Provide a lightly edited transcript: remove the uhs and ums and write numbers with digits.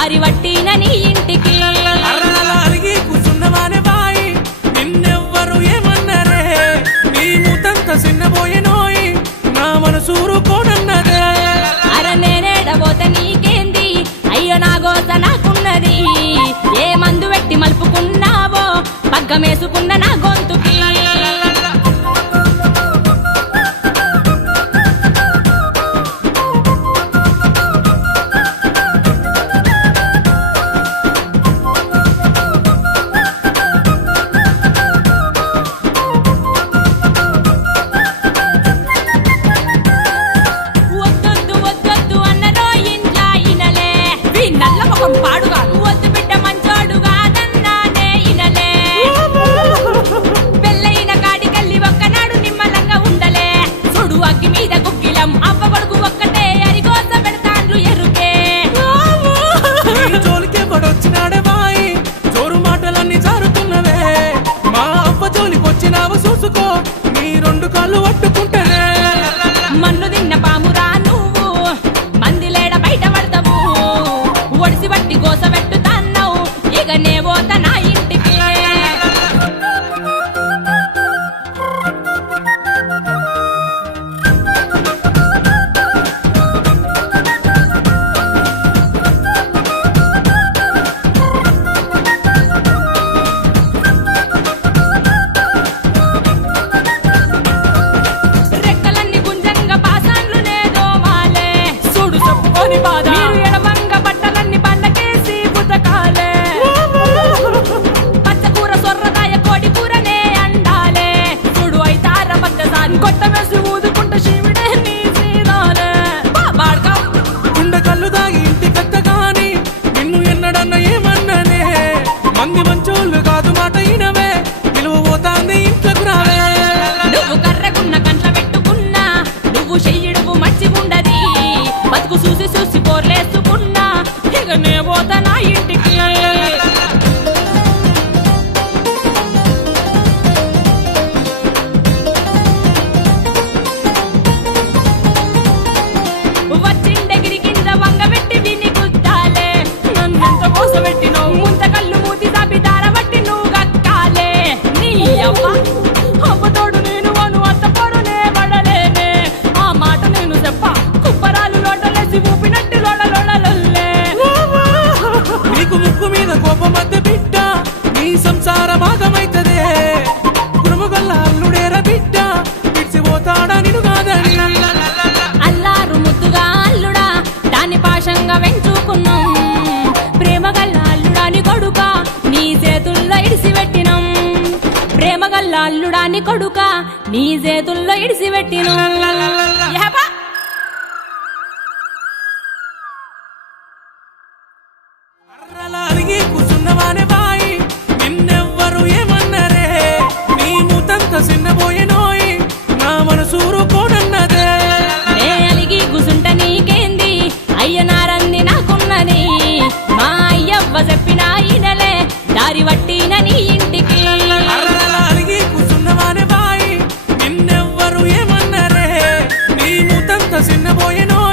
దారి వట్టిన నీ ఇంటికి అరిగి కూసున్నవానే బాయి నిన్నెవ్వరు ఏమన్నారే నీ మూతంత చిన్నబోయేనోయి నా మనసూరు కోడన్నదే అర నేనేడబోత నీకేంది అయ్యో నా గోత నాకున్నది ఏ మందు పెట్టి మలుపుకున్నావో పగ్గమేసుకున్న నా గొంతుకి పాడుగా వద్దు బిడ్డ మంచోడుగా దన్నానే ఇనలే పెళ్ళైన కాడికెళ్ళి ఒక్కనాడు నిమ్మలంగా ఉండలే చూడు అగ్గి మీద గుగ్గిలం అవ్వ కొడుకు ఒక్కటే అరిగోస పెడతాండ్రు ఎరుకే జోలికే పడొచ్చినాడే బాయి జోరు మాటలన్నీ జారుతున్నవే మా అవ్వ జోలికొచ్చినావు చూసుకో నీ రెండు కాళ్ళు పట్టుకుంటేనే మన్ను తిన్న పామురా నువ్వు మందిలేడ బయట పడతావు ఒడిసి బట్టి గోస పెట్టుతాన్నావు ఇక నే పోత నా ఇంటికి రెక్కలన్నీ గుంజంగా పాసాన్లు నేదోమాలే చూడు చెప్పుకొని బాధ మీరు ఎడమంగ బట్టలన్నీ బండకేసి బుతకాలే పచ్చకూర సొర్రదాయ కోడి కూరనే అండాలే చూడు అయితార పచ్చసారి కొట్ట వేసి ఊదుకుంట శివుడే నీ శ్రీరాలే బాడ్కా గుండె కళ్ళు దాగి ఇంటి కత్త గాని నిన్ను ఎన్నడన్న ఏమన్ననే మంది మంచోళ్ళు కాదు మాట ఇనవే నిలువ పోతాంది ఇంట్లోకి రావే నువ్వు కర్రగున్న కంట్ల పెట్టుకున్నా నువ్వు చెయ్యడువు మంచిగుండది బతుకు చూసి చూసి పోర్లేసుకున్నా ఇక నే పోత నా ఇంటికి వచ్చిండెగిరి కింద వంగబెట్టి విని గుద్దాలే నన్నెంత మోసబెట్టినవు ముంత కళ్ళు మూతి దాపి దారబట్టి నువ్వు గక్కాలే నీ అవ్వతోడు నేను అను అంత పొరునే పడలేనే ఆ మాట నేను చెప్ప కుప్పరాలు లోటలేసి ఊపినట్టు లోడలోడలొల్లే నీకు ముక్కు మీద కోపం మధ్య బిడ్డ నీ సంసార భాగమైతదే గురుముగల్ల అల్లుడేర బిడ్డ విడిచిపోతాడా నిన్ను కాదని అల్లారు ముద్దుగా అల్లుడా దాని పాశంగా వెంచుకున్నాం ప్రేమగల్ల అల్లుడాని కొడుక నీ చేతుల్లో ఇడిసిపెట్టినం ప్రేమగల్ల అల్లుడాని కొడుక నీ చేతుల్లో ఇడిసిపెట్టినం యహపా అరిగి కూసున్నవానే బాయి నిన్నెవ్వరు ఏమన్నారే నీ మూతంత చిన్నబోయేనోయి నా మనసూరు కోడన్నదే నే అలిగి గుసుంట నీకేంది అయ్య నారంది నాకున్నది మా అయ్యవ్వ చెప్పిన ఇనలే దారి వట్టిన నీ ఇంటికి అరిగి కూసున్నవానే బాయి నిన్నెవ్వరు ఏమన్నారే నీ మూతంత చిన్నబోయేనోయి